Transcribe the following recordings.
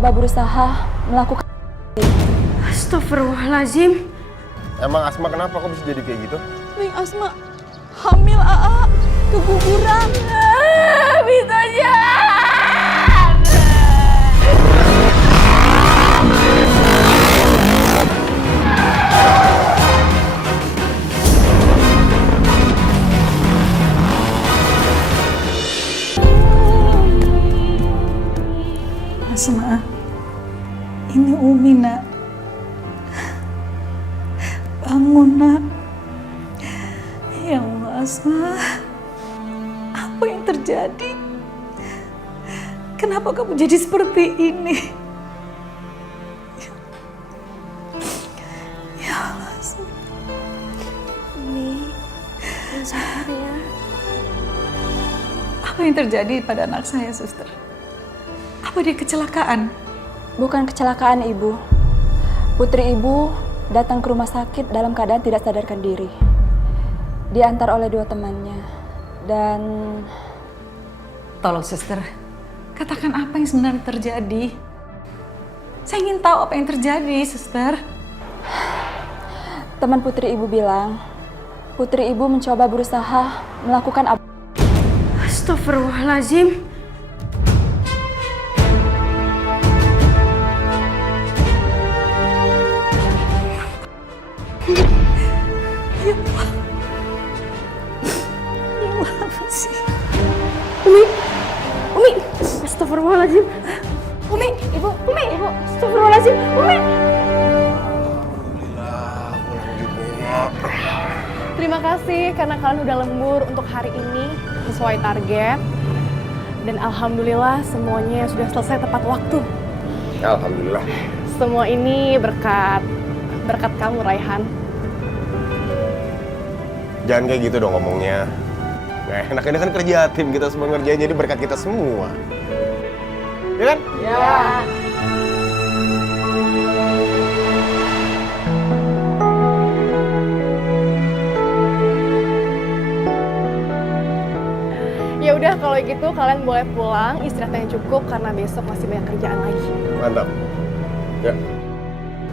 mencoba berusaha melakukan. Astagfirullahaladzim. Emang Asma kenapa kok bisa jadi kayak gitu? Neng Asma hamil keguguran. Bisa aja. Asma, ini Umi nak. Bangun nak. Ya Allah Asma, apa yang terjadi? Kenapa kamu jadi seperti ini? Ya Allah Asma. Umi, yang sabar ya. Apa yang terjadi pada anak saya, suster? Apa dia kecelakaan? Bukan kecelakaan, Ibu. Putri Ibu datang ke rumah sakit dalam keadaan tidak sadarkan diri. Diantar oleh 2 temannya. Dan Tolong suster, katakan apa yang sebenarnya terjadi. Saya ingin tahu apa yang terjadi, suster. teman Putri Ibu bilang, Putri Ibu mencoba berusaha melakukan Astagfirullahaladzim. Ya Allah. Ya Allah, apa sih? Umi, astagfirullahaladzim. Umi, Ibu, astagfirullahaladzim, Umi. Terima kasih karena kalian udah lembur untuk hari ini sesuai target. Dan alhamdulillah semuanya sudah selesai tepat waktu. Alhamdulillah. Semua ini berkat kamu, Raihan. Jangan kayak gitu dong ngomongnya. Nah, enak ini kan kerja tim, kita semua ngerjain, jadi berkat kita semua. Ya kan? Ya. Ya udah kalau gitu kalian boleh pulang, istirahat yang cukup karena besok masih banyak kerjaan lagi. Mantap. Ya.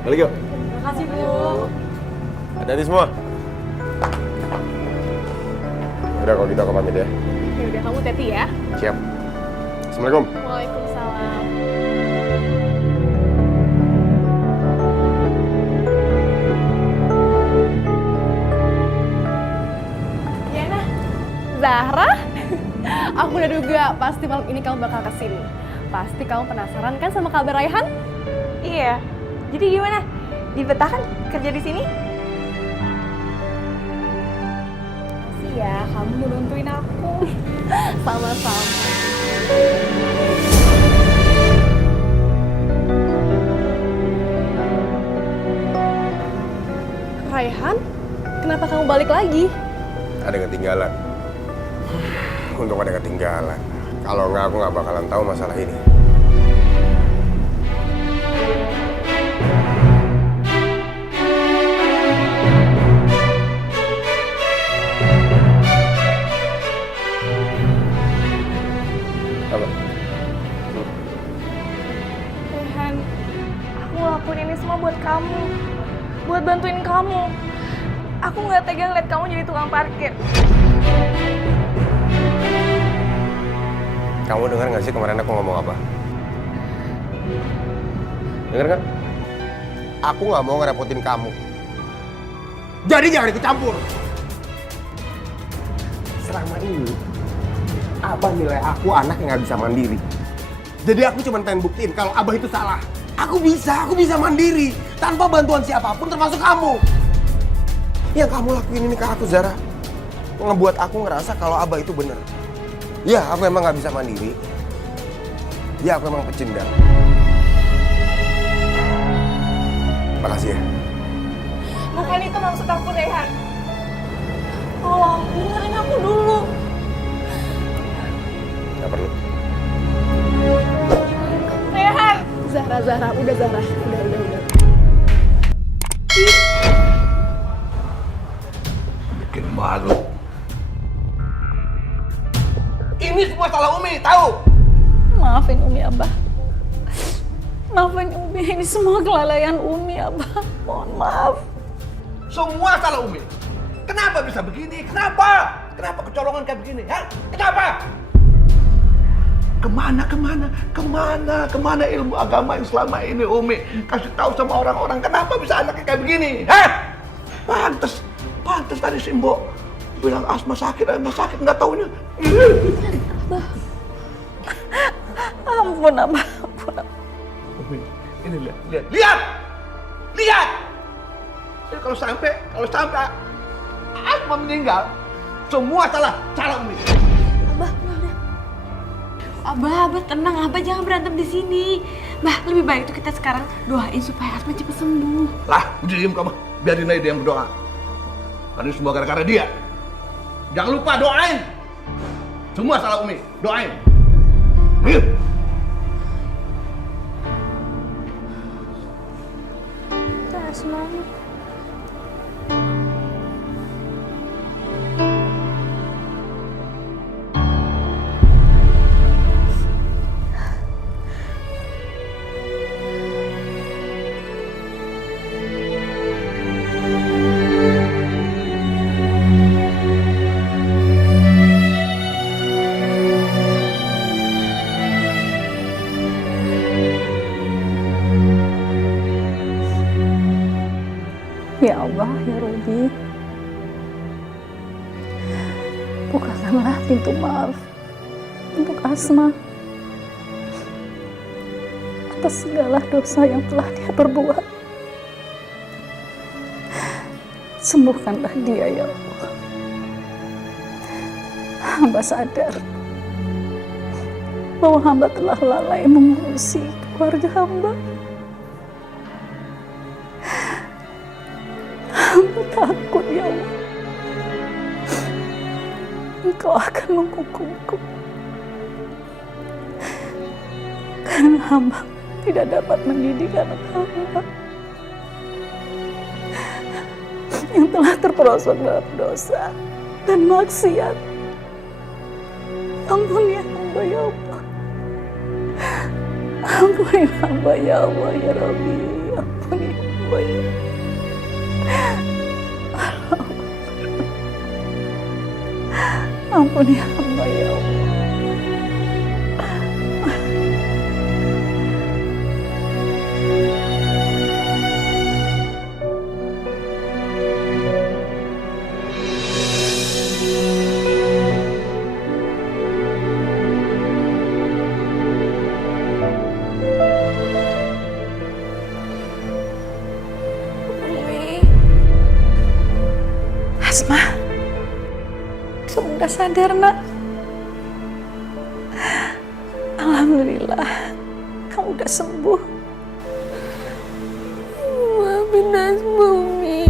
Balik yuk. Terima kasih, Bu. Hati-hati semua. Udah kalau gitu aku pamit ya. Ya udah kamu hati-hati ya. Siap. Assalamualaikum. Waalaikumsalam. Yana, Zahra, aku udah duga pasti malam ini kamu bakal kesini. Pasti kamu penasaran kan sama kabar Raihan? Iya. Jadi gimana? Dibetahkan kerja di sini? Makasih ya, kamu udah bantuin aku. Sama-sama. Raihan, kenapa kamu balik lagi? Ada yang ketinggalan. Untung ada yang ketinggalan. Kalau nggak, aku nggak bakalan tahu masalah ini. Apa? Raihan, aku ngelakuin ini semua buat kamu. Buat bantuin kamu. Aku nggak tega ngeliat kamu jadi tukang parkir. Kamu dengar nggak sih kemarin aku ngomong apa? Dengar kan? Aku nggak mau ngerepotin kamu. Jadi jangan ikut campur. Selama ini, Abah nilai aku anak yang nggak bisa mandiri. Jadi aku cuma pengen buktiin kalau Abah itu salah. Aku bisa mandiri tanpa bantuan siapapun termasuk kamu. Yang kamu lakuin ini ke aku, Zara, ngebuat aku ngerasa kalau Abah itu bener. Ya, aku emang nggak bisa mandiri. Ya, aku emang pecundang. Makasih ya. Bukan itu maksud aku, Raihan. Tolong, dengerin aku dulu. Nggak perlu. Raihan! Zahra, udah Zahra, udah. Bikin malu. Ini semua salah Umi, tahu? Maafin Umi Abah. Maafin Umi, ini semua kelalaian Umi, Abah. Mohon maaf. Semua salah Umi. Kenapa bisa begini? Kenapa? Kenapa kecolongan kayak begini? Ya? Kenapa? Kemana ilmu agama yang selama ini Umi kasih tahu sama orang-orang? Kenapa bisa anaknya kayak begini? Hah? Pantes tadi Simbo bilang asma sakit nggak taunya. Ampun, Abah. Ampun, Abah. Umi, ini lihat. Ini kalau sampai asma meninggal, semua salah Umi. Abah tenang, Abah jangan berantem di sini. Bah, lebih baik tuh kita sekarang doain supaya Asma cepat sembuh. Lah, diem kamu. Biarin aja dia yang berdoa. Karena ini semua gara-gara dia. Jangan lupa doain. Semua salah Umi. Doain. Asma. Ya Allah, ya Rabbi, bukakanlah pintu maaf untuk Asma atas segala dosa yang telah dia perbuat. Sembuhkanlah dia, ya Allah. Hamba sadar bahwa hamba telah lalai mengurusi keluarga hamba. Hamba takut, ya Allah, Engkau akan menghukumku karena hamba tidak dapat mendidik anak hamba yang telah terperosok dalam dosa dan maksiat. Ampuni hamba, ya Allah. Ampuni hamba, ya Allah, ya Rabbi. Ampuni hamba, ya Allah. Ampuni hamba, ya Allah. Asma, kamu udah sadar, Nak? Alhamdulillah, kamu udah sembuh. Maafin Asma, Umi.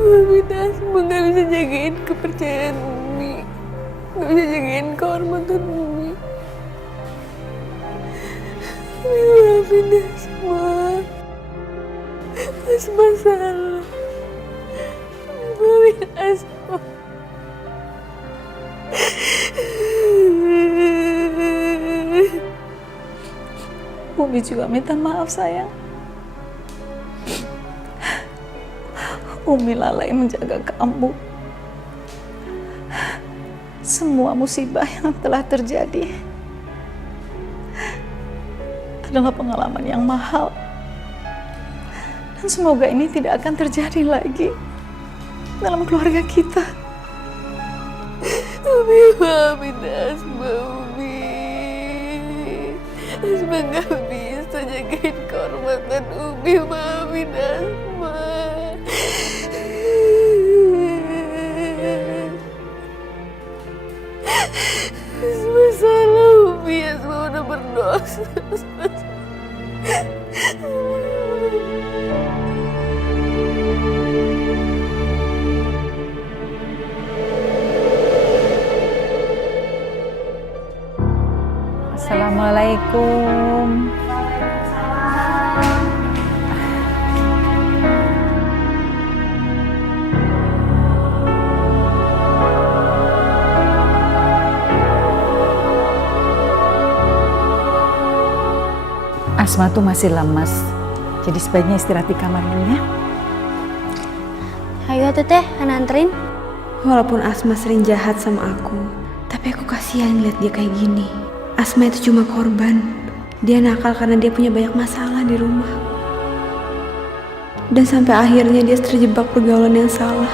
Maafin Asma gak bisa jagain kepercayaan Umi. Gak bisa jagain kehormatan Umi. Maafin Asma. Asma salah. Maafin Asma. Umi juga minta maaf, sayang. Umi lalai menjaga kamu. Semua musibah yang telah terjadi adalah pengalaman yang mahal. Dan semoga ini tidak akan terjadi lagi dalam keluarga kita. Umi maafin Asma, Umi. Asma gak bisa jagain kehormatan Umi. Maafin Asma. Asma salah, Umi. Asma udah berdosa. Asma Assalamualaikum. Asma tuh masih lemas. Jadi sebaiknya istirahat di kamar dulu ya. Ayo tuh teh, anterin. Walaupun Asma sering jahat sama aku, tapi aku kasihan lihat dia kayak gini. Asma itu cuma korban. Dia nakal karena dia punya banyak masalah di rumah. Dan sampai akhirnya dia terjebak pergaulan yang salah.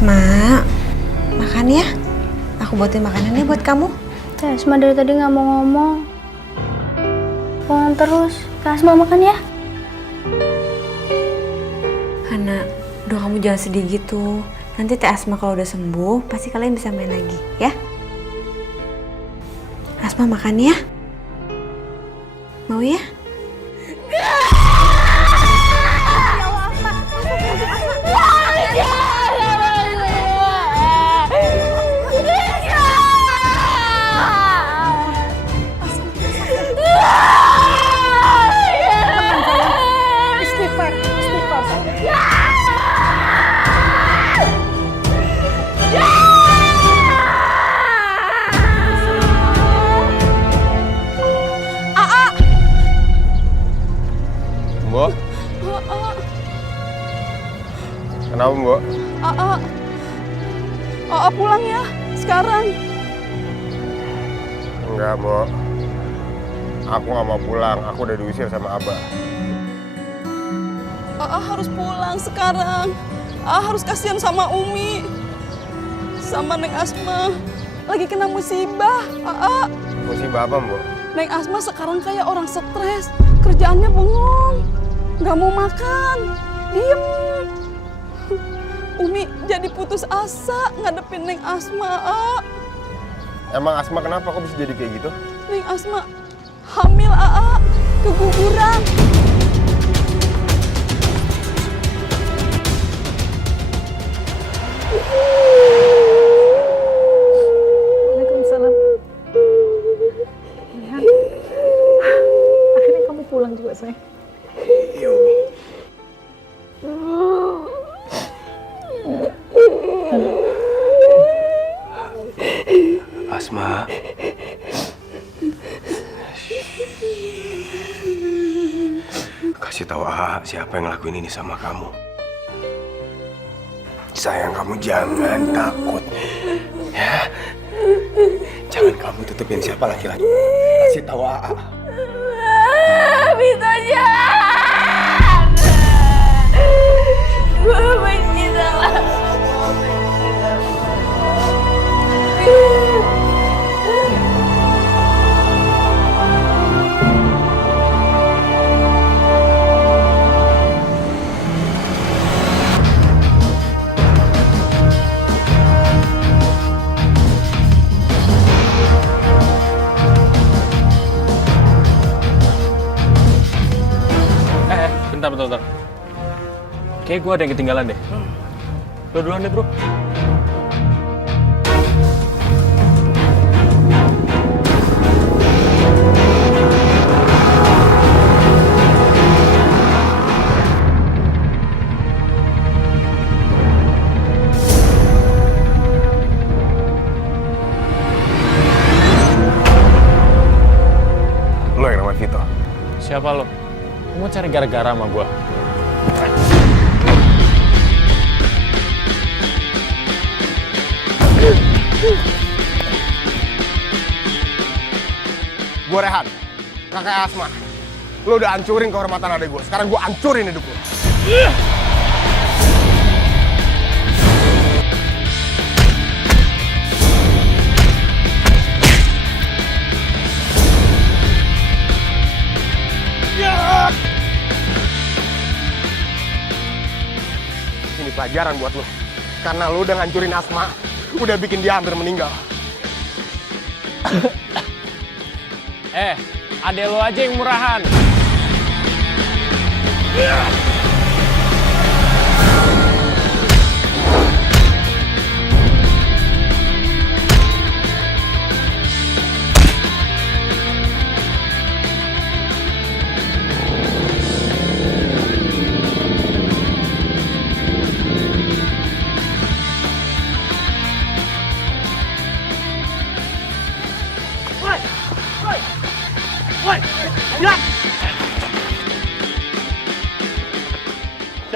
Asma, makan ya. Aku buatin makanannya buat kamu. Teh Asma dari tadi nggak mau ngomong. Ngomong terus. Teh Asma makan ya. Hana, udah kamu jangan sedih gitu. Nanti Teh Asma kalau udah sembuh, pasti kalian bisa main lagi, ya. Asma makan ya. Mau ya? Mbok? Kenapa, Mbok? Pulang ya, sekarang. Enggak, Mbok. Aku nggak mau pulang. Aku udah diusir sama Abah. Harus pulang sekarang. Harus kasihan sama Umi. Sama Neng Asma. Lagi kena musibah. Musibah apa, Mbok? Neng Asma sekarang kayak orang stres. Kerjaannya bengong. Nggak mau makan. Diem. Umi jadi putus asa ngadepin Neng Asma. Emang Asma kenapa kok bisa jadi kayak gitu? Neng Asma hamil, keguguran. Waalaikumsalam. Ya. Akhirnya kamu pulang juga, sayang. Iya, Umi. Asma. Kasih tahu AA siapa yang ngelakuin ini sama kamu. Sayang, kamu jangan takut. Ya. Jangan kamu tutupin siapa laki-laki. Kasih tahu AA. Bisa jahat. Gue benci sama bentar. Kayak gue ada yang ketinggalan deh. Lo duluan deh, bro. Lo yang namanya Vito. Siapa lo? Lo mau cari gara-gara sama gue? Gue Rehan, kakak Asma. Lo udah hancurin kehormatan adek gue. Sekarang gue hancurin hidup lo. Ini pelajaran buat lo. Karena lo udah ngancurin Asma, udah bikin dia hampir meninggal. Adek lo aja yang murahan.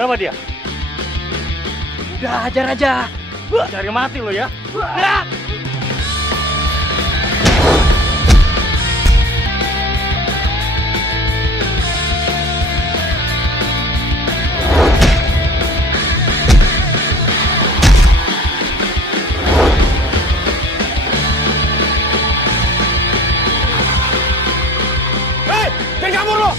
Kenapa dia? Udah hajar aja. Cari mati lo ya. Hei, jangan kabur lo!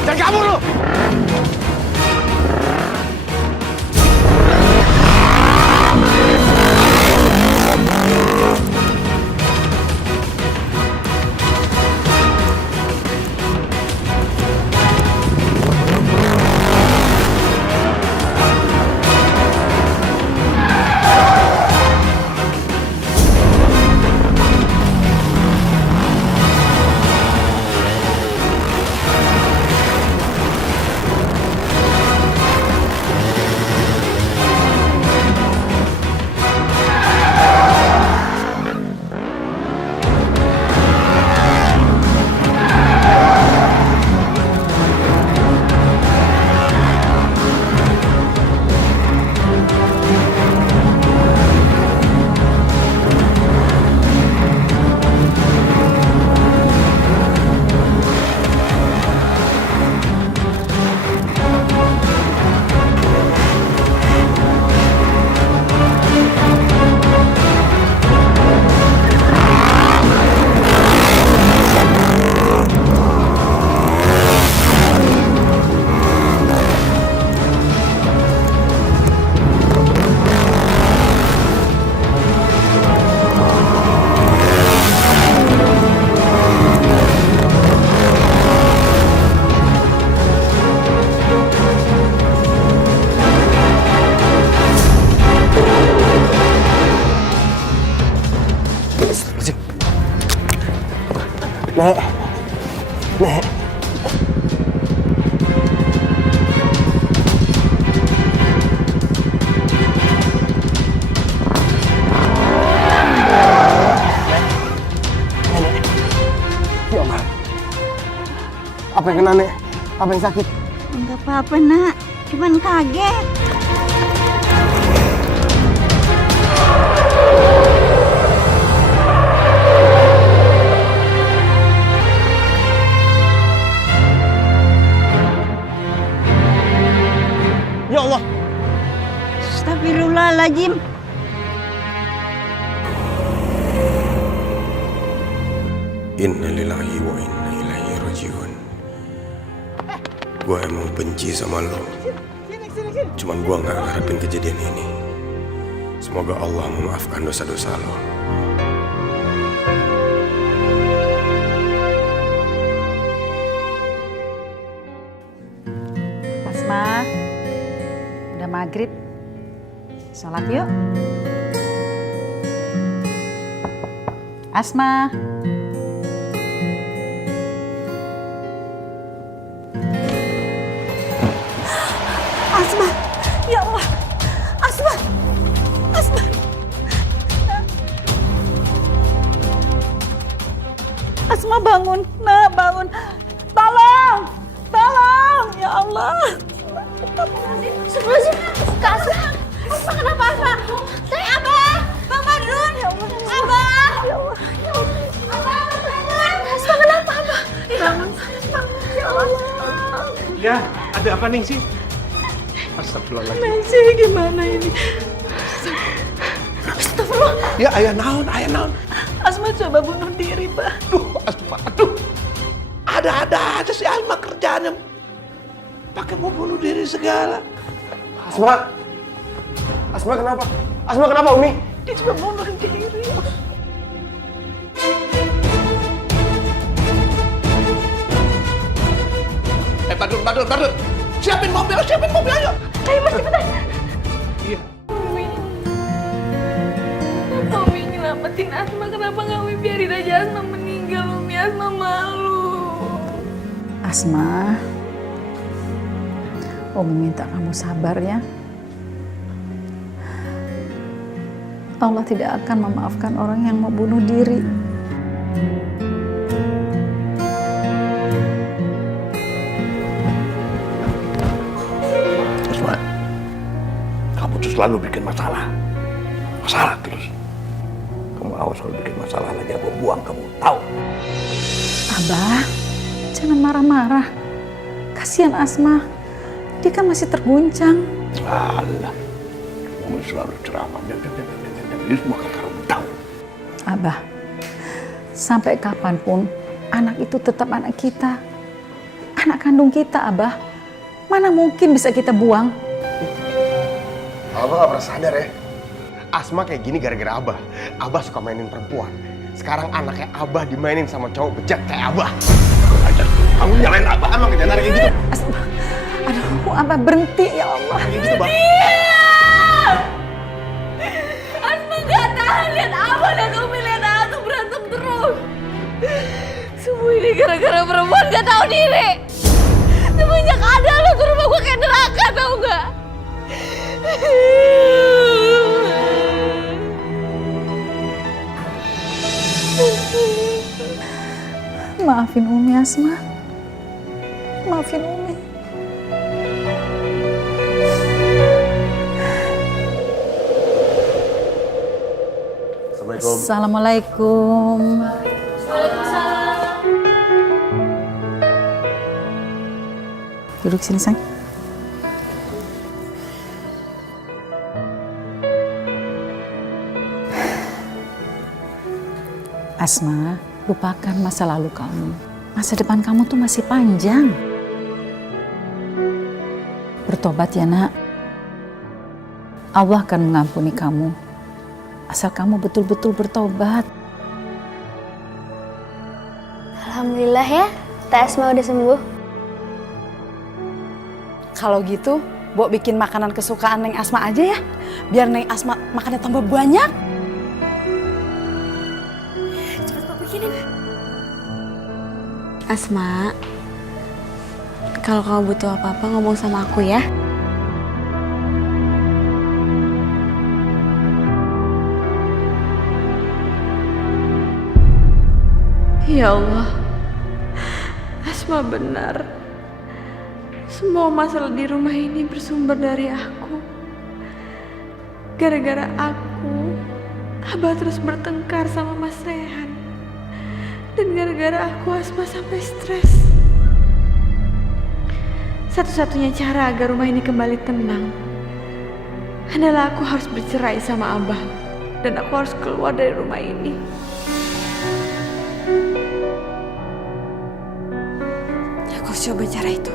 Jangan kabur lo! Nek. Nek. Ya Allah. Apa yang kena, Nek? Apa yang sakit? Enggak apa-apa, Nak. Cuman kaget. Ya Allah. Astagfirullahaladzim. Inna lillahi wa inna ilaihi rajiun. Gue emang benci sama lo. Cuman gue gak ngarepin kejadian ini. Semoga Allah memaafkan dosa-dosa lo. Asma, udah maghrib. Sholat yuk. Asma. Asma. Ya Allah. Asma. Asma. Asma bangun. Nak, bangun. Tolong. Tolong. Ya Allah. Sebelum Kak Asma. Asma kenapa Asma? Saya Abah. Bang Badrun. Ya Allah. Abah. Ya Allah. Ya Allah. Abah. Asma kenapa Abah? Bangun. Ya Allah. Ya, ada apa nih sih? Astagfirullahaladzim. Nancy gimana ini? Astagfirullah. Ya ayah naon, ayah naon. Asma coba bunuh diri, Pak. Aduh. Ada-ada aja si Asma kerjaannya. Pakai mau bunuh diri segala. Asma. Asma kenapa? Asma kenapa, Umi? Dia coba bunuh diri. Badrun. Siapin mobil ayo. Ayo Mas cepetan. Iya. Umi nyelamatin Asma. Kenapa nggak Umi biarin aja Asma meninggal? Umi Asma malu. Asma, Umi minta kamu sabar ya. Allah tidak akan memaafkan orang yang mau bunuh diri. Asma, kamu tuh selalu bikin masalah. Masalah terus. Kamu awas kalau bikin masalah lagi, aku buang kamu, tahu? Abah, jangan marah-marah. Kasihan Asma, dia kan masih terguncang. Alah, kamu selalu ceramah. Ini semua kan kamu tahu. Abah, sampai kapanpun anak itu tetap anak kita. Anak kandung kita, Abah. Mana mungkin bisa kita buang? Abah gak pernah sadar ya. Asma kayak gini gara-gara Abah. Abah suka mainin perempuan. Sekarang anaknya Abah dimainin sama cowok bejat kayak Abah. Kamu nyalain Abah emang kejadian kayak gitu. Asma, aduh, Abah berhenti ya Allah. Kayak gitu, Bang. Asma gak tahan lihat Abah dan Umi, lihat aku berantem terus. Semua ini gara-gara perempuan gak tahu diri. Semenjak ada lo ke rumah gue kayak neraka, tau gak? Maafin Umi, Asma. Maafin Umi. Assalamualaikum. Duduk sini, sayang. Asma, lupakan masa lalu kamu. Masa depan kamu tuh masih panjang. Bertobat ya, Nak. Allah akan mengampuni kamu. Asal kamu betul-betul bertobat. Alhamdulillah ya, Teh Asma udah sembuh. Kalau gitu, Bo bikin makanan kesukaan Neng Asma aja ya. Biar Neng Asma makannya tambah banyak. Cepet Pak bikinin. Asma, kalau kamu butuh apa-apa ngomong sama aku ya. Ya Allah, Asma benar. Semua masalah di rumah ini bersumber dari aku. Gara-gara aku, Abah terus bertengkar sama Mas Rehan. Dan gara-gara aku, Asma sampai stres. Satu-satunya cara agar rumah ini kembali tenang adalah aku harus bercerai sama Abah. Dan aku harus keluar dari rumah ini. Aku harus coba cara itu.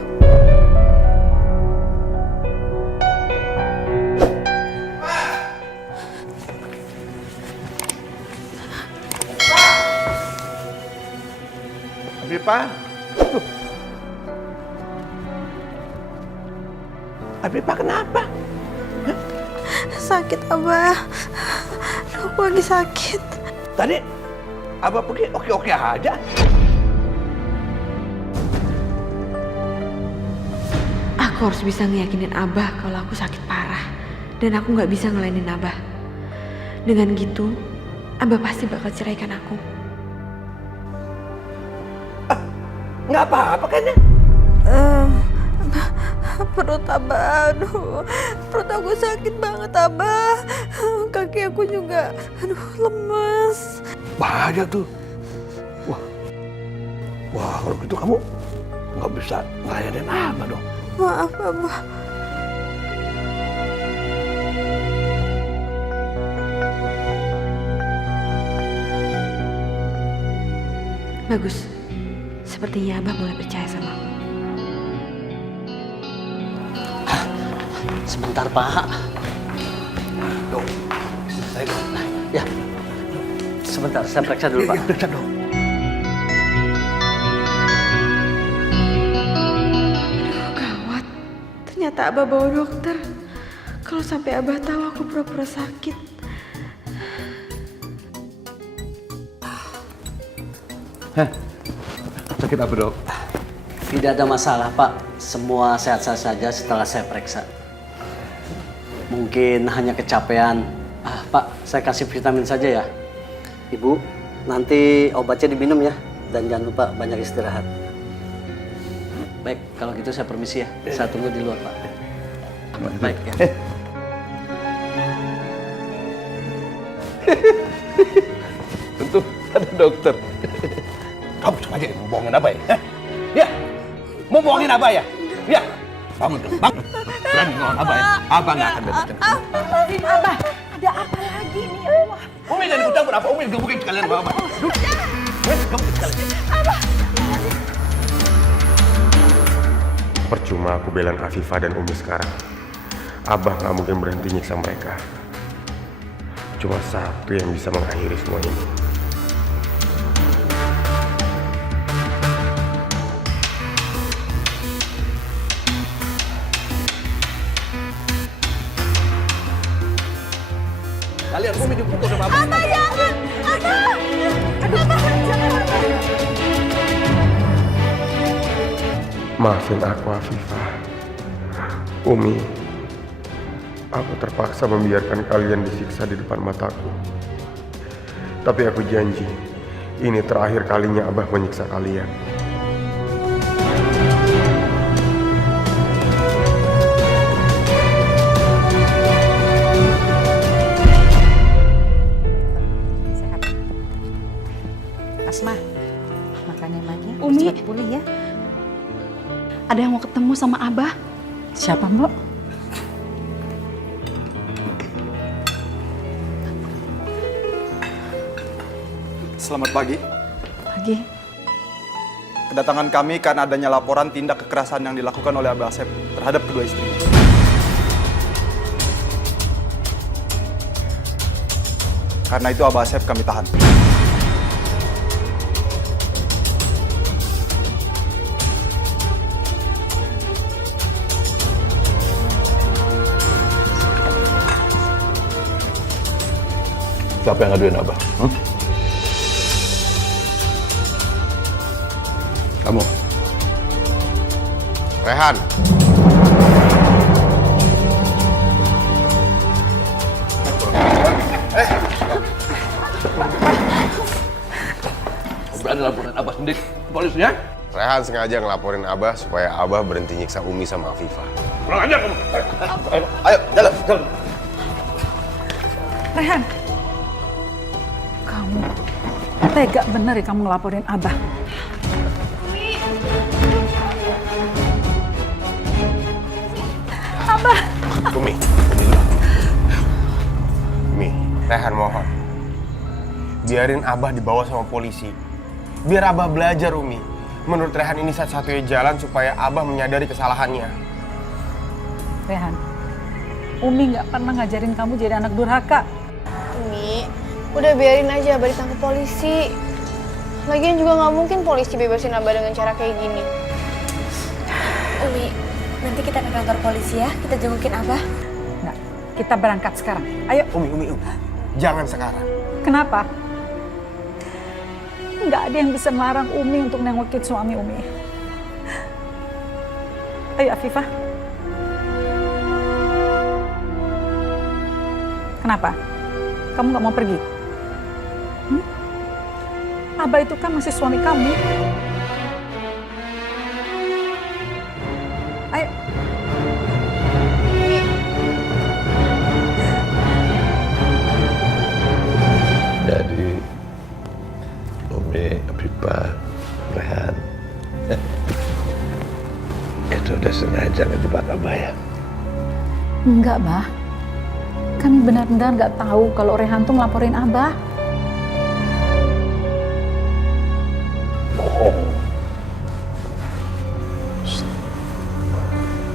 Abifah? Abifah kenapa? Sakit, Abah. Aku lagi sakit. Tadi Abah pergi oke-oke aja. Aku harus bisa ngeyakinin Abah kalau aku sakit parah. Dan aku gak bisa ngelainin Abah. Dengan gitu, Abah pasti bakal ceraikan aku. Nggak apa-apa kan ya? Perut Abah, aduh. Perut aku sakit banget, Abah. Kaki aku juga, aduh, lemes. Bahaya tuh. Wah, kalau gitu kamu nggak bisa ngelayanin Abah dong. Maaf, Abah. Bagus. Sepertinya Abah mulai percaya sama aku. Sebentar, Pak. Ya. Sebentar, saya periksa dulu, Pak. Periksa dong. Gawat. Ternyata Abah bawa dokter. Kalau sampai Abah tahu aku pura-pura sakit. Sakit apa, Dok? Tidak ada masalah, Pak. Semua sehat-sehat saja setelah saya periksa. Mungkin hanya kecapean. Pak, saya kasih vitamin saja ya. Ibu, nanti obatnya diminum ya. Dan jangan lupa banyak istirahat. Baik, kalau gitu saya permisi ya. Saya tunggu di luar, Pak. Baik ya. Tentu ada dokter. Kamu sengaja mau bohongin Abah ya? Ya? Mau bohongin Abah ya? Ya? Bangun dong, bangun. Berani ngelawan Abah ya? Abah nggak akan bebaskan kamu. Abah, ada apa lagi nih? Umi jangan ikut campur apa? Umi gebukin sekalian sama Abah. Gebukin sekalian. Percuma aku belain Afifah dan Umi sekarang. Abah nggak mungkin berhenti nyiksa mereka. Cuma satu yang bisa mengakhiri semua ini. Kalian Umi dipukul sama Abah. Abah jangan! Abah! Abah jangan! Maafin aku, Afifah. Umi, aku terpaksa membiarkan kalian disiksa di depan mataku. Tapi aku janji, ini terakhir kalinya Abah menyiksa kalian. Asma, makan yang banyak. Umi. Cepat pulih ya. Ada yang mau ketemu sama Abah. Siapa, Mbok? Selamat pagi. Pagi. Kedatangan kami karena adanya laporan tindak kekerasan yang dilakukan oleh Abah Asep terhadap kedua istrinya. Karena itu Abah Asep kami tahan. Siapa yang ngaduin Abah? Kamu? Rehan. Berani laporan Abah sendiri ke polisnya? Rehan sengaja ngelaporin Abah supaya Abah berhenti nyiksa Umi sama Afifah. Kurang ajar kamu. Ayo, jalan. Rehan. Kamu tega bener ya kamu ngelaporin Abah. Abah. Umi. Umi, Rehan mohon. Biarin Abah dibawa sama polisi. Biar Abah belajar, Umi. Menurut Rehan ini satu-satunya jalan supaya Abah menyadari kesalahannya. Rehan, Umi nggak pernah ngajarin kamu jadi anak durhaka. Umi, udah biarin aja Abah ditangkap polisi. Lagian juga nggak mungkin polisi bebasin Abah dengan cara kayak gini. Umi, nanti kita ke kantor polisi ya, kita jengukin Abah. Nah, kita berangkat sekarang. Ayo. Umi. Jangan sekarang. Kenapa? Nggak ada yang bisa melarang Umi untuk nengokin suami Umi. Ayo Afifah. Kenapa? Kamu nggak mau pergi? Abah itu kan masih suami kamu. Ayo. Jadi, Umi, Afifah, Rehan, itu udah sengaja ngejebak Abah ya? Enggak, Bah. Kami benar-benar nggak tahu kalau Rehan tuh ngelaporin Abah. Bohong.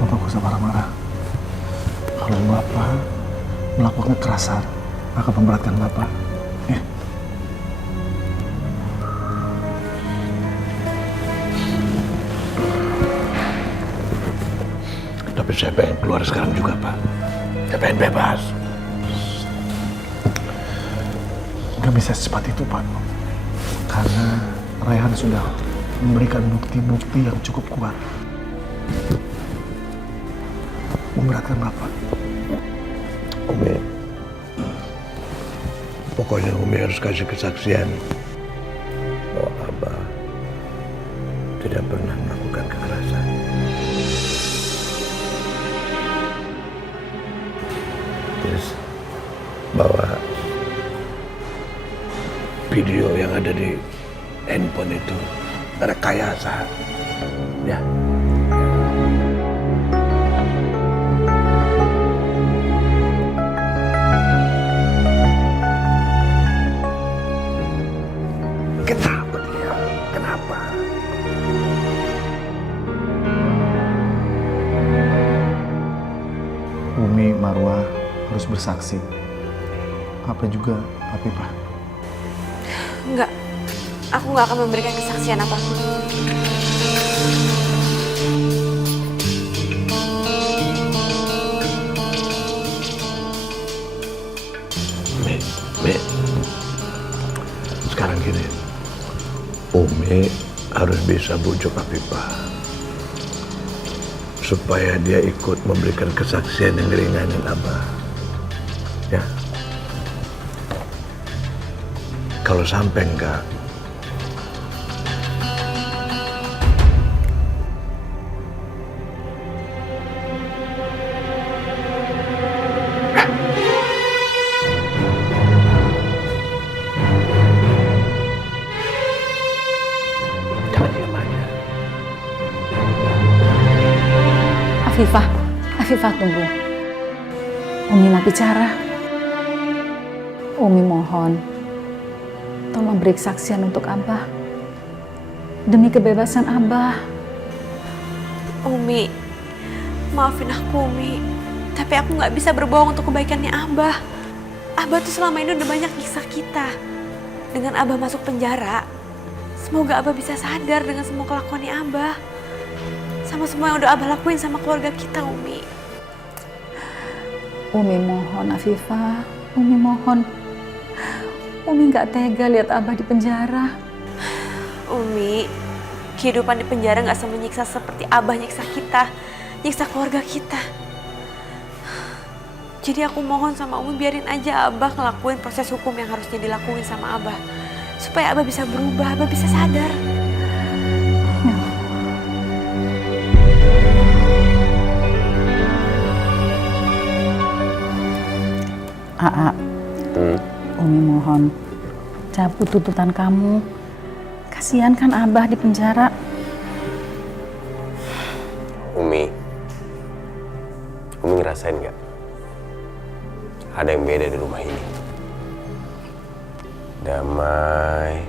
Bapak gak usah marah-marah. Kalau Bapak melakukan kekerasan, akan memberatkan Bapak. Ya. Tapi saya pengen keluar sekarang juga, Pak. Saya pengen bebas. Nggak bisa secepat itu, Pak. Karena Rehan sudah memberikan bukti-bukti yang cukup kuat. Memberatkan Bapak. Umi, Pokoknya Umi harus kasih kesaksian bahwa Abah tidak pernah melakukan kekerasan. Terus bawa video yang ada di handphone itu rekayasa, ya. Kenapa dia? Kenapa? Umi Marwah harus bersaksi. Apa juga Afifah? Enggak, aku nggak akan memberikan kesaksian apapun. Mi, sekarang gini, Umi harus bisa bujuk Afifah supaya dia ikut memberikan kesaksian yang ringanin Abah, ya. Kalau sampai enggak, Afifah tunggu. Umi mau bicara. Umi mohon, tolong beri kesaksian untuk Abah. Demi kebebasan Abah. Umi, maafin aku Umi. Tapi aku nggak bisa berbohong untuk kebaikannya Abah. Abah tuh selama ini udah banyak nyiksa kita. Dengan Abah masuk penjara, semoga Abah bisa sadar dengan semua kelakuannya Abah. Sama semua yang udah Abah lakuin sama keluarga kita, Umi. Umi mohon, Afifah. Umi mohon. Umi nggak tega lihat Abah di penjara. Umi, kehidupan di penjara nggak semenyiksa seperti Abah nyiksa kita, nyiksa keluarga kita. Jadi aku mohon sama Umi, biarin aja Abah ngelakuin proses hukum yang harusnya dilakuin sama Abah. Supaya Abah bisa berubah, Abah bisa sadar. Aa, Umi mohon, cabut tuntutan kamu. Kasihan kan Abah di penjara. Umi ngerasain nggak? Ada yang beda di rumah ini. Damai,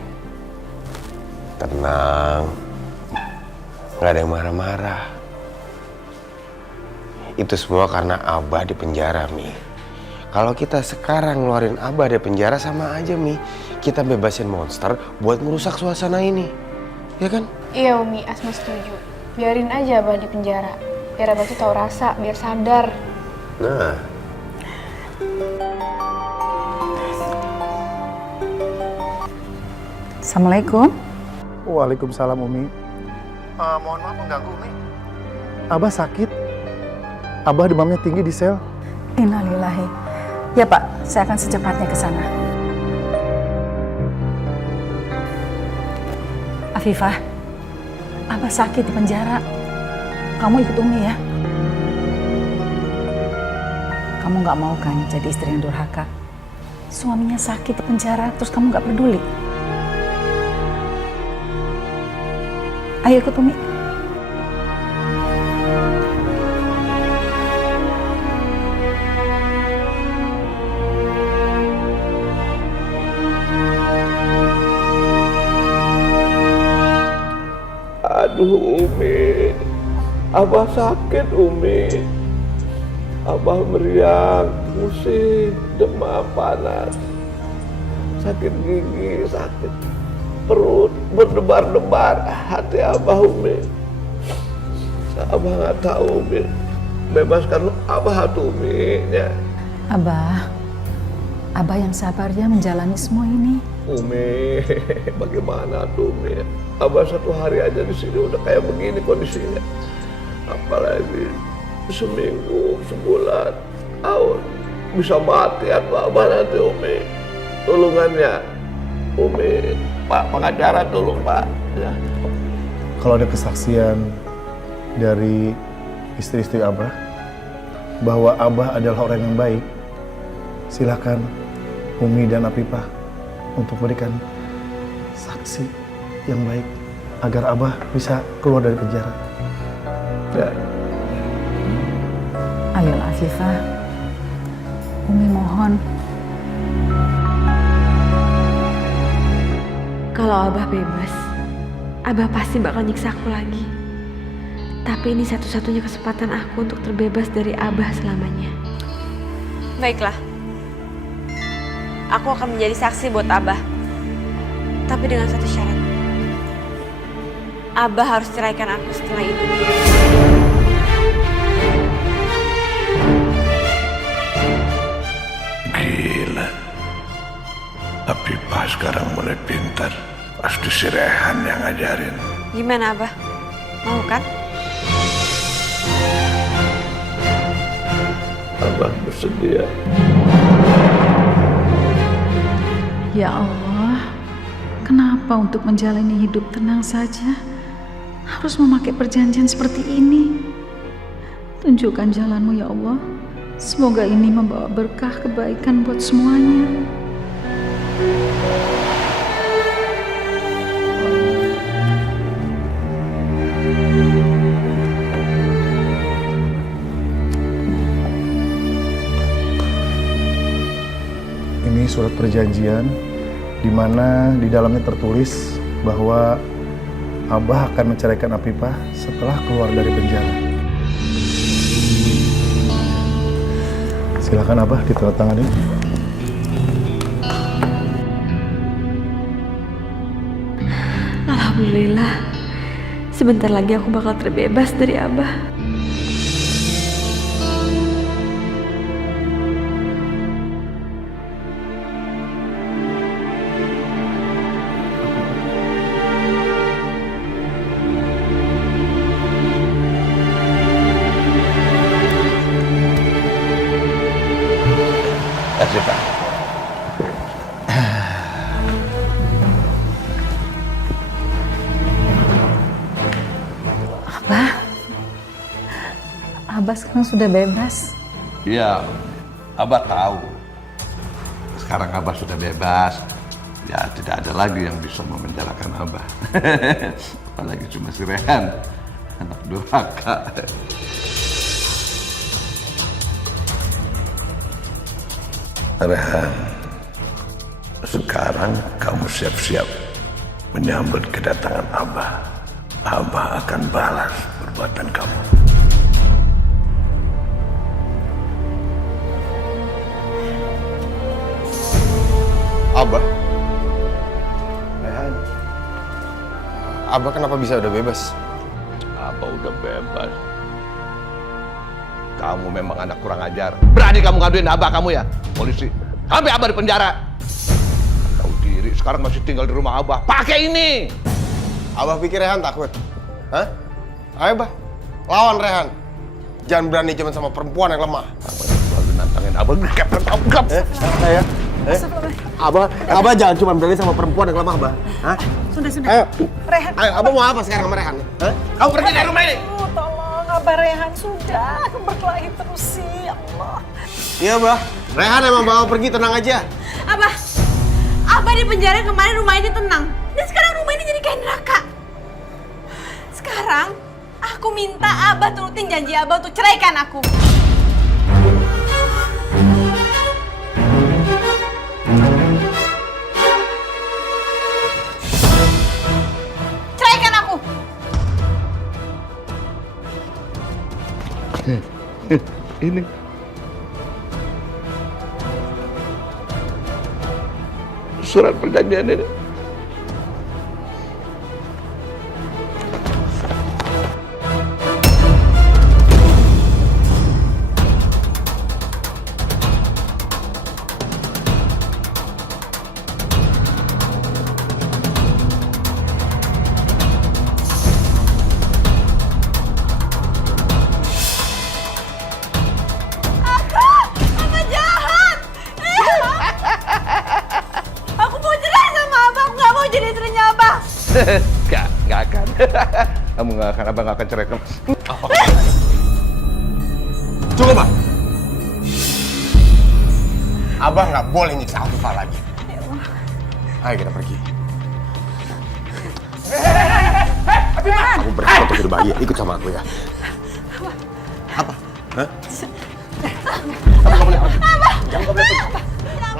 tenang, nggak ada yang marah-marah. Itu semua karena Abah di penjara, Mi. Kalau kita sekarang ngeluarin Abah dari penjara sama aja, Mi. Kita bebasin monster buat merusak suasana ini. Ya kan? Iya, Umi, Asma setuju. Biarin aja Abah di penjara. Biar Abah tuh tahu rasa, biar sadar. Nah. Assalamualaikum. Waalaikumsalam, Umi. Mohon maaf mengganggu, Umi. Abah sakit. Abah demamnya tinggi di sel. Innalillahi. Ya Pak, saya akan secepatnya ke sana. Afifah, Abah sakit di penjara. Kamu ikut Umi ya. Kamu nggak mau kan jadi istri yang durhaka? Suaminya sakit di penjara, terus kamu nggak peduli. Ayo ikut Umi. Aduh Umi, Abah sakit Umi. Abah meriang, pusing, demam panas, sakit gigi, sakit perut, berdebar-debar hati Abah Umi. Abah nggak tahu Umi, bebaskan Abah tuh Umi ya. Abah yang sabar ya menjalani semua ini. Umi, bagaimana tuh Umi? Abah satu hari aja di sini udah kayak begini kondisinya. Apalagi seminggu, sebulan, tahun, bisa mati atau Abah nanti Umi. tulungannya. Umi, Pak pengacara tolong Pak. Ya. Kalau ada kesaksian dari istri-istri Abah bahwa Abah adalah orang yang baik, silakan Umi dan Apipah untuk berikan saksi yang baik agar Abah bisa keluar dari penjara. Ya. Ayolah Afifah, Umi mohon. Kalau Abah bebas, Abah pasti bakal nyiksa aku lagi. Tapi ini satu-satunya kesempatan aku untuk terbebas dari Abah selamanya. Baiklah. Aku akan menjadi saksi buat Abah. Tapi dengan satu syarat. Abah harus ceraikan aku setelah itu. Gila. Apipah sekarang mulai pintar. Pasti si Rehan yang ngajarin. Gimana Abah? Mau kan? Abah bersedia. Ya Allah, kenapa untuk menjalani hidup tenang saja harus memakai perjanjian seperti ini? Tunjukkan jalanmu ya Allah. Semoga ini membawa berkah kebaikan buat semuanya. Ini surat perjanjian di mana di dalamnya tertulis bahwa Abah akan menceraikan Apipah setelah keluar dari penjara. Silakan Abah ditandatangani. Alhamdulillah, sebentar lagi aku bakal terbebas dari Abah. Kasih Pak. Abah sekarang sudah bebas. Iya, Abah tahu. Sekarang Abah sudah bebas. Ya tidak ada lagi yang bisa memenjarakan Abah. Apalagi cuma si Rehan, anak durhaka. Rehan, sekarang kamu siap-siap menyambut kedatangan Abah. Abah akan balas perbuatan kamu. Abah? Rehan. Abah kenapa bisa udah bebas? Abah udah bebas. Kamu memang anak kurang ajar. Berani kamu ngaduin Abah kamu ya? Polisi. Sampai Abah di penjara. Tahu diri, sekarang masih tinggal di rumah Abah. Pakai ini. Abah pikir Rehan takut? Hah? Ayo Bah, lawan Rehan. Jangan berani cuma sama perempuan yang lemah. Abah selalu nantangin Abah. Gap. Saya. Abah jangan cuma berani sama perempuan yang lemah, Bah. Hah? Sudah. Ayo. Rehan. Ayo, Abah mau apa sekarang sama Rehan? Hah? Kamu pergi dari rumah ini. Tolong, Abah Rehan sudah. Berkelahi terus sih, ya Allah. Iya, Bah. Rehan emang bawa pergi, tenang aja. Abah di penjara kemarin rumah ini tenang. Dan sekarang rumah ini jadi kayak neraka. Sekarang, aku minta Abah turutin janji Abah untuk ceraikan aku. Ceraikan aku! Ini. Surat perjanjian ini. Nggak akan. Kamu nggak akan, abang nggak akan cerai kamu. Cukup, Bang. Abah nggak boleh nyiksa Afifah lagi. Ayo kita pergi. Kamu berhak untuk hidup bahagia. Ikut sama aku ya. Apa? Hah? Jangan kau boleh.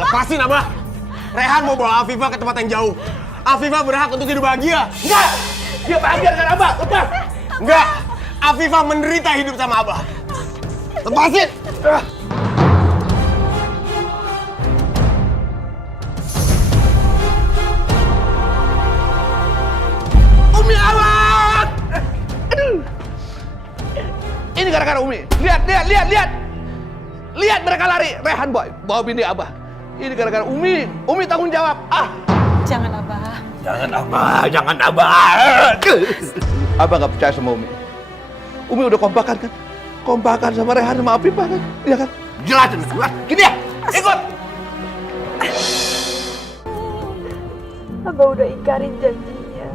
Lepasin, Abah. Rehan mau bawa Afifah ke tempat yang jauh. Afifah berhak untuk hidup bahagia. Enggak! Dia bahagia dengan Abah. Lepas! Enggak! Afifah menderita hidup sama Abah. Lepasin! Umi awat! Ini gara-gara Umi. Lihat. Lihat mereka lari. Rehan boy, bawa bini Abah. Ini gara-gara Umi. Umi tanggung jawab. Jangan, Abah. Jangan Abah. Abah nggak percaya sama Umi. Umi udah kompakan kan? Kompakan sama Rehan sama Afifah kan? Iya kan? Jelas. Gini ya, ikut. Abah udah ingkarin janjinya.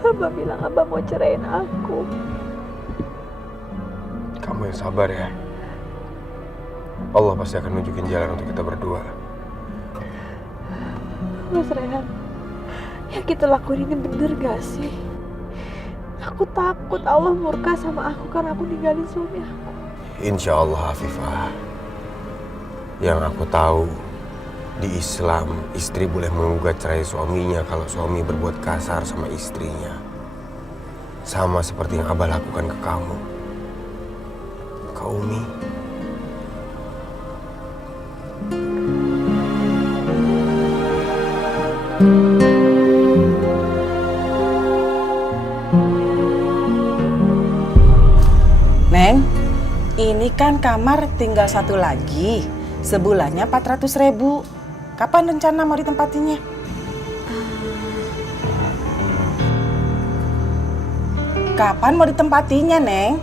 Abah bilang Abah mau ceraiin aku. Kamu yang sabar ya. Allah pasti akan nunjukin jalan untuk kita berdua. Mas Rehan, yang kita lakuin ini bener gak sih? Aku takut Allah murka sama aku karena aku ninggalin suami aku. Insya Allah, Afifah. Yang aku tahu, di Islam, istri boleh menggugat cerai suaminya kalau suami berbuat kasar sama istrinya. Sama seperti yang Abah lakukan ke kamu. Ke Umi. Neng, ini kan kamar tinggal satu lagi. Sebulannya 400.000. Kapan rencana mau ditempatinya? Kapan mau ditempatinya, Neng?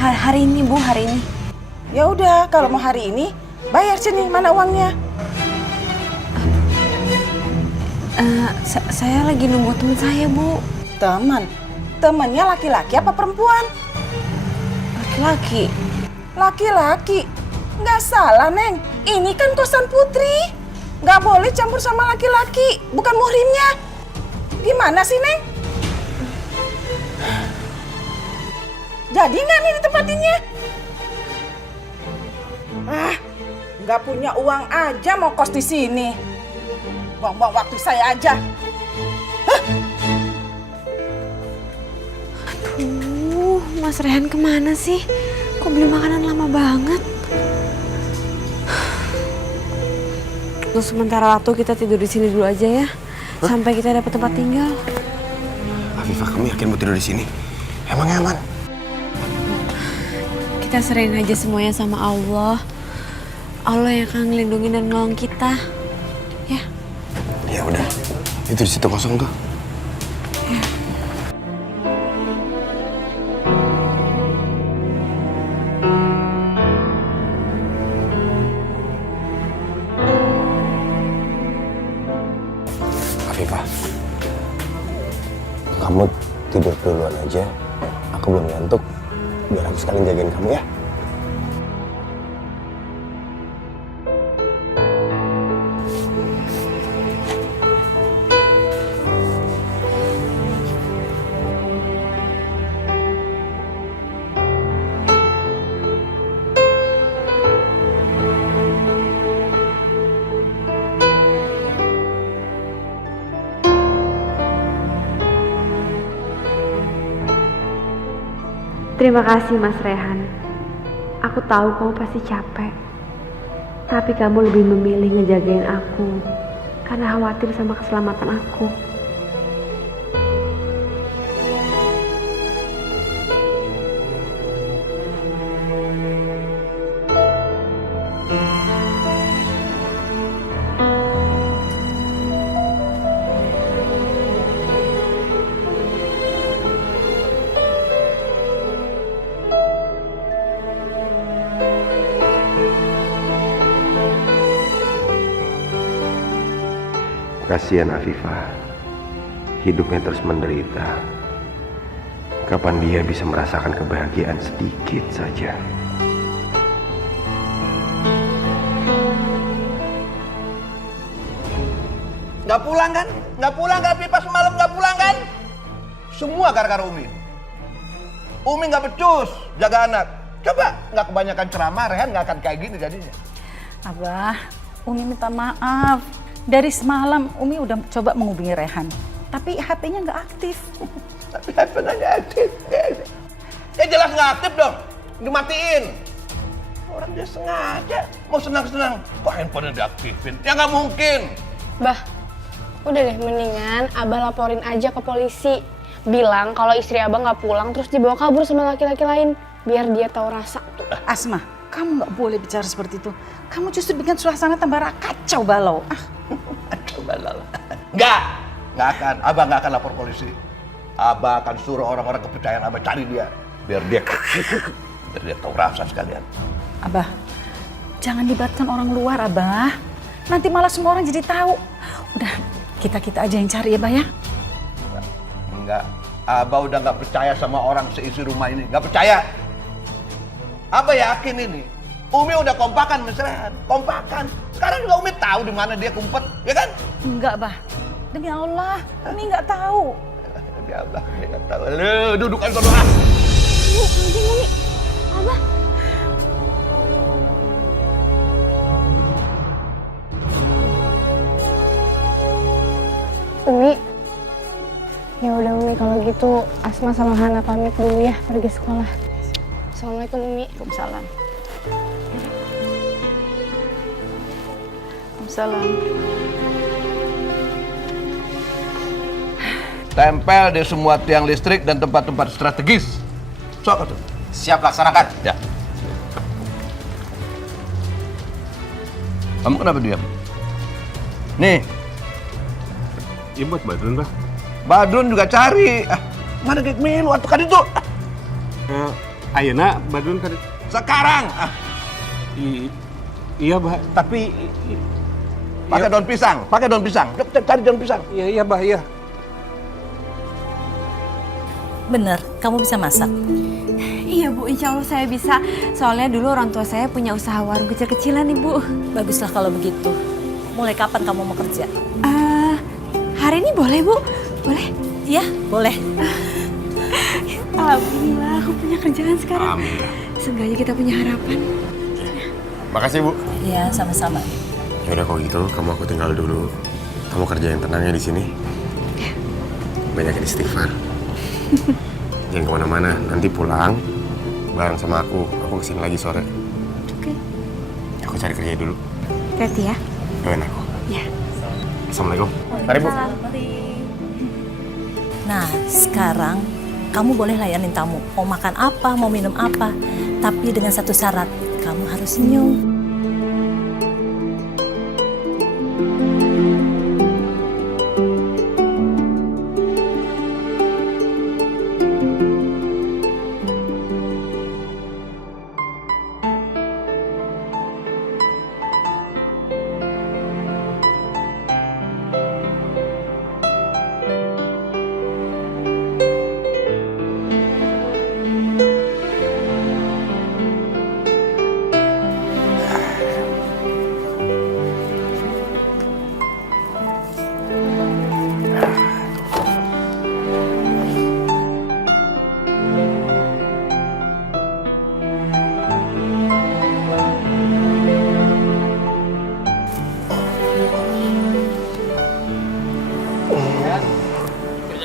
Hari ini, Bu, hari ini. Ya udah, kalau mau hari ini, bayar sini. Mana uangnya? Saya lagi nunggu teman saya, Bu. Teman? Temannya laki-laki apa perempuan? Laki-laki. Laki-laki? Nggak salah, Neng. Ini kan kosan Putri. Nggak boleh campur sama laki-laki. Bukan muhrimnya. Gimana sih, Neng? Jadi nggak nih ditempatinya? Nggak punya uang aja mau kos di sini. Buang-buang waktu saya aja. Aduh, Mas Rehan kemana sih? Kok beli makanan lama banget? Untuk sementara waktu kita tidur di sini dulu aja ya. Sampai kita dapat tempat tinggal. Afifah, kamu yakin mau tidur di sini? Emang aman? Kita serahin aja semuanya sama Allah. Allah yang akan ngelindungin dan nolong kita. Ya. Ya udah, itu di situ kosong tuh. Ya. Afifah, kamu tidur duluan aja. Aku belum ngantuk. Biar aku sekalian jagain kamu ya. Terima kasih Mas Rehan. Aku tahu kamu pasti capek. Tapi kamu lebih memilih ngejagain aku karena khawatir sama keselamatan aku. Kasihan Afifah. hidupnya terus menderita. Kapan dia bisa merasakan kebahagiaan sedikit saja? Nggak pulang kan? Nggak pulang kan? Pipa semalam nggak pulang kan? Semua gara-gara Umi. Umi nggak becus jaga anak. Coba nggak kebanyakan ceramah, Rehan nggak akan kayak gini jadinya. Abah, Umi minta maaf. Dari semalam Umi udah coba menghubungi Rehan, tapi HP-nya nggak aktif. Tapi HP-nya nggak aktif. Ya jelas nggak aktif dong. Dimatiin. Orang dia sengaja mau senang-senang. Kok handphonenya diaktifin? Ya nggak mungkin. Bah, udah deh mendingan Abah laporin aja ke polisi. Bilang kalau istri Abah nggak pulang terus dibawa kabur sama laki-laki lain. Biar dia tahu rasa tuh. Asma, kamu nggak boleh bicara seperti itu. Kamu justru bikin suasana tambah kacau balau. Kacau balau. Nggak akan. Abah nggak akan lapor polisi. Abah akan suruh orang-orang kepercayaan Abah cari dia. Biar dia tahu rasa sekalian. Abah, jangan libatkan orang luar, Abah. Nanti malah semua orang jadi tahu. Udah, kita aja yang cari ya, Bah ya. Enggak. Abah udah nggak percaya sama orang seisi rumah ini. Nggak percaya. Abah yakin ini. Umi udah kompakan mesra, kompakan. Sekarang juga Umi tahu di mana dia kumpet, ya kan? Enggak, Bah. Demi Allah, Umi nggak tahu. Demi Allah, Umi nggak tahu. Lu dudukan sono ah. Umi, Abah. Umi, ya udah Umi kalau gitu Asma sama Hana pamit dulu ya pergi sekolah. Assalamualaikum Umi. Waalaikumsalam. Waalaikumsalam. Tempel di semua tiang listrik dan tempat-tempat strategis. Sok tuh. Siap, laksanakan. Ya. Kamu kenapa diam? Nih. Iya buat Badrun, Bah. Badrun juga cari. Mana kayak milu atau kan itu? Ayeuna Badrun kan. Sekarang. Iya, Bah. Tapi pakai daun pisang, pakai daun pisang. Cari daun pisang. Iya, Bah, iya. Bener, kamu bisa masak? Iya Bu, insya Allah saya bisa. Soalnya dulu orang tua saya punya usaha warung kecil-kecilan Ibu. Baguslah kalau begitu. Mulai kapan kamu mau kerja? Hari ini boleh Bu? Boleh? Iya, boleh. Alhamdulillah aku punya kerjaan sekarang. Seenggaknya kita punya harapan. Makasih, Bu. Iya, sama-sama. Ya udah kalau gitu, kamu aku tinggal dulu. Kamu kerja yang tenangnya di sini. Banyakin istighfar. Jangan kemana-mana. Nanti pulang bareng sama aku. Aku kesini lagi sore. Oke. Aku cari kerja dulu. Berarti ya? Doain aku. Ya. Assalamualaikum. Mari, Bu. Nah, sekarang kamu boleh layanin tamu. Mau makan apa, mau minum apa. Tapi dengan satu syarat, kamu harus senyum.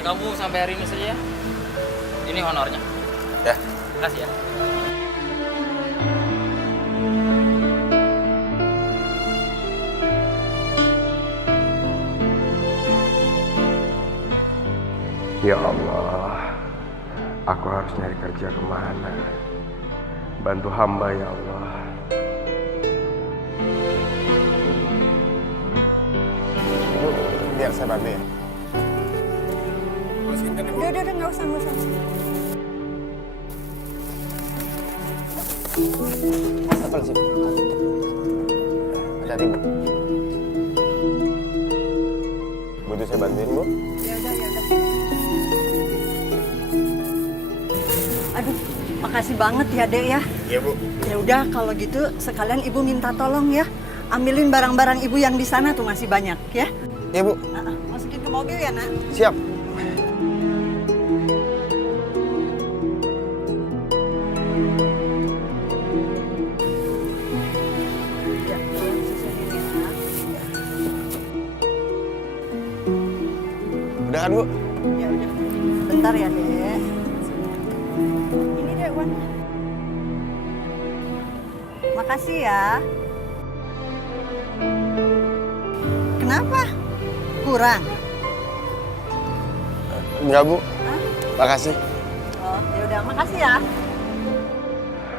Kamu sampai hari ini saja ya. Ini honornya. Ya. Makasih ya. Ya Allah, aku harus nyari kerja kemana? Bantu hamba ya Allah. Ibu, biar saya bantu ya. Udah, nggak usah. Apa sih? Hati-hati, Bu. Butuh saya bantuin, Bu? Aduh, makasih banget ya, Dek ya. Iya, Bu. Ya udah kalau gitu sekalian Ibu minta tolong ya. Ambilin barang-barang Ibu yang di sana tuh masih banyak ya. Iya, Bu. Masukin ke mobil ya, Nak. Siap. Udah kan, Bu? Ya udah. Bentar ya, Dek. Ini deh uangnya. Makasih ya. Kenapa? Kurang? Enggak, Bu. Makasih. Oh, ya udah, makasih ya.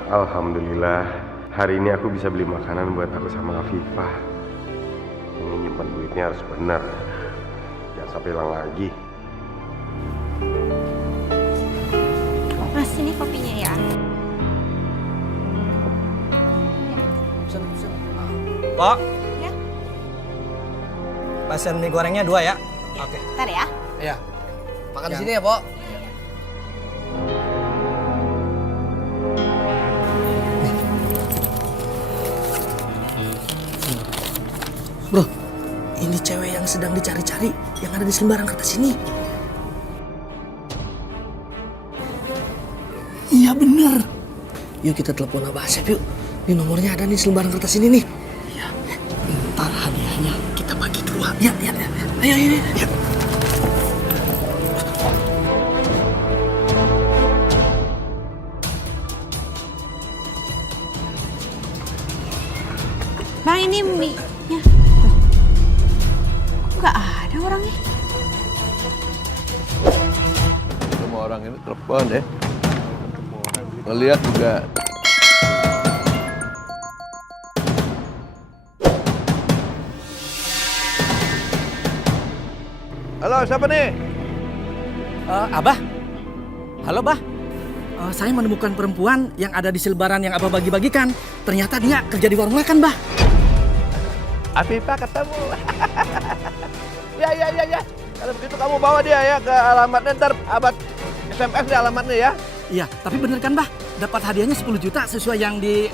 Alhamdulillah, hari ini aku bisa beli makanan buat aku sama Afifah. Ini nyimpan duitnya harus benar. Jangan sampai hilang lagi. Mas, ini kopinya ya. Pok. Ya. Pesen mie gorengnya 2 ya. Oke. Ntar ya. Iya. Makan di sini ya, Pok. Bro, ini cewek yang sedang dicari-cari yang ada di selembaran kertas ini. Iya bener. Yuk kita telepon Abah Asep yuk. Ini nomornya ada nih selembaran kertas ini nih. Iya. Ntar hadiahnya kita bagi 2. Ya. Ayo. Ya. Bang, ini mie-nya. Kok nggak ada orangnya? Semua orang ini telepon ya. Ngeliat juga. Halo, siapa nih? Abah. Halo, Bah. Saya menemukan perempuan yang ada di selebaran yang Abah bagi-bagikan. Ternyata dia kerja di warung makan, Bah. Afifah ketemu. Ya. Kalau begitu kamu bawa dia ya ke alamatnya, ntar Abah SMS di alamatnya ya. Iya, tapi bener kan, Bah? Dapat hadiahnya 10 juta sesuai yang di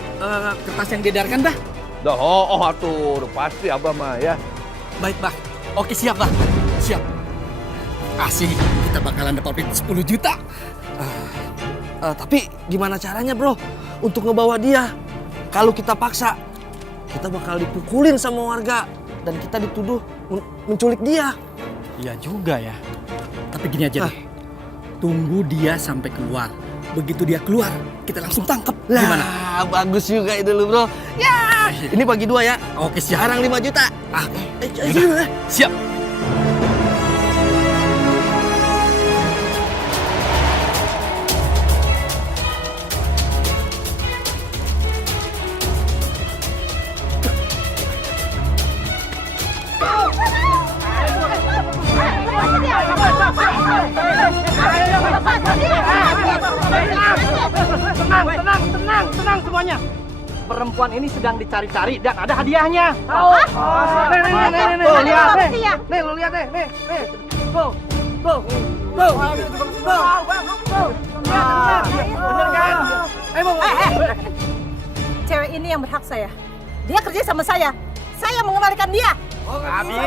kertas yang diedarkan, Bah? Tuh, udah pasti Abah mah ya. Baik, Bah. Oke, siap, Bah. Siap. Kasih, kita bakalan dapetin 10 juta. Tapi gimana caranya, Bro? Untuk ngebawa dia. Kalau kita paksa, kita bakal dipukulin sama warga dan kita dituduh menculik dia. Iya juga ya. Tapi gini aja deh. Tunggu dia sampai keluar. Begitu dia keluar, kita langsung tangkap. Gimana? Bagus juga itu lu, Bro. Ya, ini bagi 2 ya. Oke, siap. Sekarang 5 juta. Siap. Tenang semuanya. Perempuan ini sedang dicari-cari dan ada hadiahnya. Nih, lihat nih. Nih, lu lihat nih. Tuh. Bener kan? Cewek ini yang berhak saya. Dia kerja sama saya. Saya mengembalikan dia. Nggak bisa.